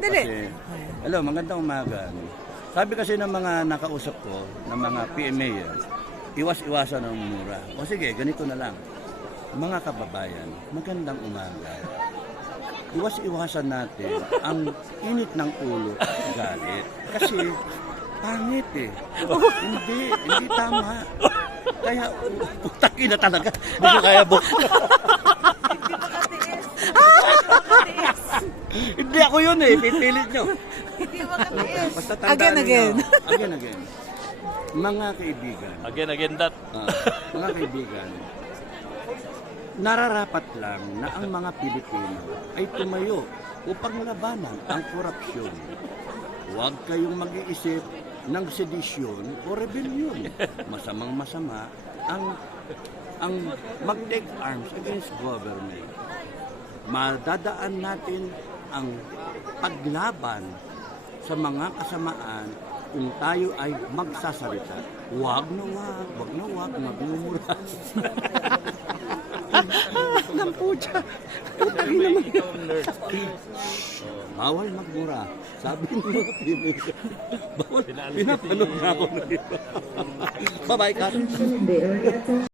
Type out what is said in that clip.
dali. Kasi, hello, magandang umaga. Sabi kasi ng mga nakausap ko, ng mga PMA, iwas-iwasan ang mura. O sige, ganito na lang. Mga kababayan, magandang umaga. Iwas-iwasan natin ang init ng ulo at galit. Kasi, pangit eh. Hindi tama. Kaya, putaki na talaga. Hindi ko kaya Hindi ako yun eh, pipilit nyo. Hindi makatiis. Basta tandaan Again. ninyo. Again. Mga kaibigan. Again that. Mga kaibigan, nararapat lang na ang mga Pilipino ay tumayo upang labanan ang korupsyon. Huwag kayong mag-iisip ng sedisyon o rebellion. Masamang-masama ang mag-take arms against government. Madadaan natin ang paglaban sa mga kasamaan kung tayo ay magsasalita. Wag na wag, magmumura. Ng pucha. Bawal magmura. Sabi ng mga Pinoy. Bawal. Pinapanood na ako na iba. Bye-bye, Kat.